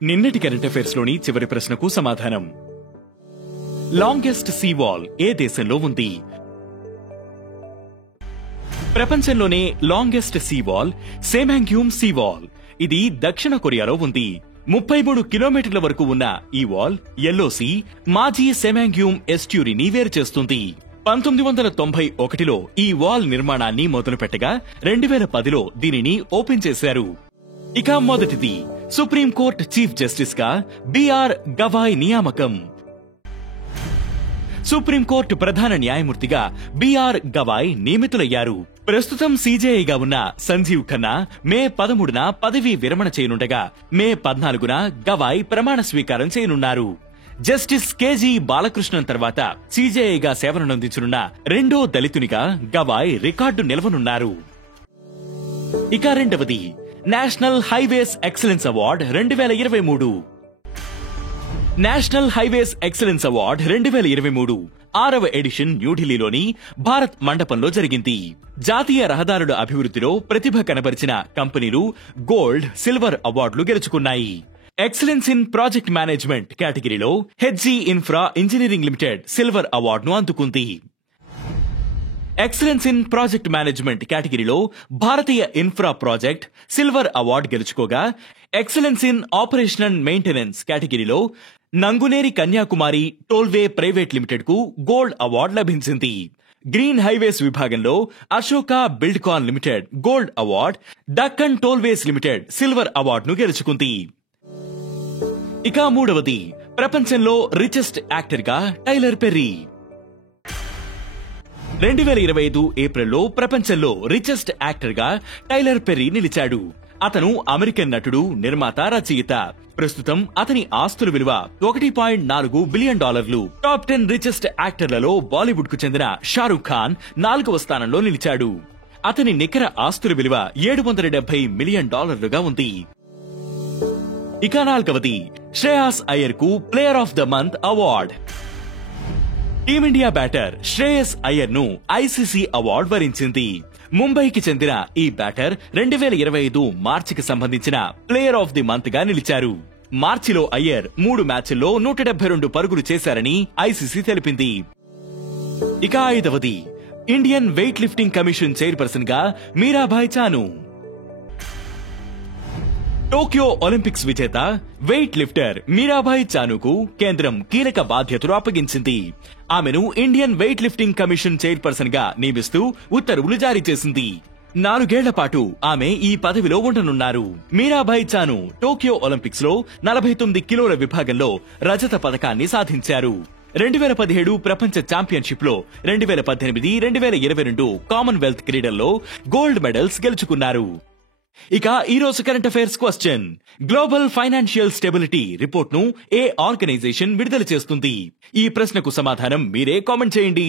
నిన్నటి current affairs లోని చివరి ప్రశ్నకు సమాధానం. లాంగెస్ట్ సీ వాల్ ఏ దేశంలో ఉంది? ప్రపంచంలోనే longest sea wall Saemangeum sea wall. ఇది దక్షిణ కొరియాలో ఉంది. 33 కిలోమీటర్ల వరకు ఉన్న ఈ వాల్ ఎల్ఓసి మాజీ సెమాంగ్యూమ్ ఎస్ట్యూరీని వేరు చేస్తుంది. 1991లో ఈ వాల్ నిర్మాణాన్ని మొదలుపెట్టగా 2010లో దీనిని ఓపెన్ చేశారు. ఇక మొదటిది సుప్రీంకోర్టు చీఫ్ జస్టిస్ గా బిఆర్ గవాయ్ నియామకం. సుప్రీంకోర్టు ప్రధాన న్యాయమూర్తిగా బిఆర్ గవాయ్ నియమితులయ్యారు. ప్రస్తుతం సీజేఐగా ఉన్న సంజీవ్ ఖన్నా మే 13న పదవీ విరమణ చేయనుండగా మే 14న గవాయ్ ప్రమాణ స్వీకారం చేయనున్నారు. జస్టిస్ కేజీ బాలకృష్ణన్ తర్వాత సీజేఐగా సేవలనందించనున్న రెండో దళితునిగా గవాయ్ రికార్డు నిలవనున్నారు. ఇక రెండవది national highways excellence award 2023. National highways excellence award 2023 6వ ఎడిషన్ న్యూఢిల్లీలోని భారత్ మండపంలో జరిగింది. జాతీయ రహదారుల అభివృద్ధిలో ప్రతిభ కనబరిచిన కంపెనీలు గోల్డ్, సిల్వర్ అవార్డులు గెలుచుకున్నాయి. ఎక్సలెన్స్ ఇన్ ప్రాజెక్ట్ మేనేజ్మెంట్ కేటగిరీలో HG infra engineering limited silver అవార్డును అందుకుంది. ఎక్సలెన్స్ ఇన్ ప్రాజెక్ట్ మేనేజ్మెంట్ కేటగిరీలో Bharatiya infra project silver award గెలుచుకోగా, excellence in operation and maintenance కేటగిరీలో Nanguneri Kanyakumari tollway private limited కు గోల్డ్ అవార్డు లభించింది. గ్రీన్ హైవేస్ విభాగంలో Ashoka Buildcon limited gold award, Deccan tollways limited silver అవార్డును గెలుచుకుంది. ఇక మూడవది ప్రపంచంలో రిచెస్ట్ యాక్టర్ గా టైలర్ పెర్రీ. 2025 ఏప్రిల్లో ప్రపంచంలో రిచెస్ట్ యాక్టర్ గా టైలర్ పెర్రీ నిలిచాడు. అతను అమెరికన్ నటుడు, నిర్మాత, రచయిత. ప్రస్తుతం అతని ఆస్తుల విలువ $1.4 బిలియన్. టాప్ 10 రిచెస్ట్ యాక్టర్లలో బాలీవుడ్ కు చెందిన షారూక్ ఖాన్ 4వ స్థానంలో నిలిచాడు. అతని నికర ఆస్తుల విలువ $770 మిలియన్ ఉంది. ఇక నాల్గవది శ్రేయాస్ అయ్యర్ కు player of the month award. Team India batter Shreyas Iyer ను ఐసీసీ అవార్డు వరించింది. ముంబైకి చెందిన ఈ బ్యాటర్ 2025 మార్చికి సంబంధించిన ప్లేయర్ ఆఫ్ ది మంత్ గా నిలిచారు. మార్చిలో అయ్యర్ 3 మ్యాచ్ల్లో 172 పరుగులు చేశారని ఐసీసీ తెలిపింది. ఇక ఐదవది Indian weight lifting commission chairperson గా మీరాబాయ్ చాను. టోక్యో ఒలింపిక్స్ విజేత వెయిట్ లిఫ్టర్ మీరాబాయ్ చానుకు కేంద్రం కీలక బాధ్యతలు అప్పగించింది. ఆమెను Indian weight lifting commission chairperson గా నియమిస్తూ ఉత్తర్వులు జారీ చేసింది. 4 ఏళ్ల పాటు ఆమె ఈ పదవిలో ఉండనున్నారు. మీరాబాయ్ చాను టోక్యో ఒలింపిక్స్ లో 49 కిలోల విభాగంలో రజత పథకాన్ని సాధించారు. 2017 ప్రపంచ ఛాంపియన్షిప్ లో 2018, 2022 కామన్వెల్త్ క్రీడల్లో గోల్డ్ మెడల్స్ గెలుచుకున్నారు. ఇక ఈ రోజు current affairs question: global financial stability report ను ఏ ఆర్గనైజేషన్ విడుదల చేస్తుంది? ఈ ప్రశ్నకు సమాధానం మీరే కామెంట్ చేయండి.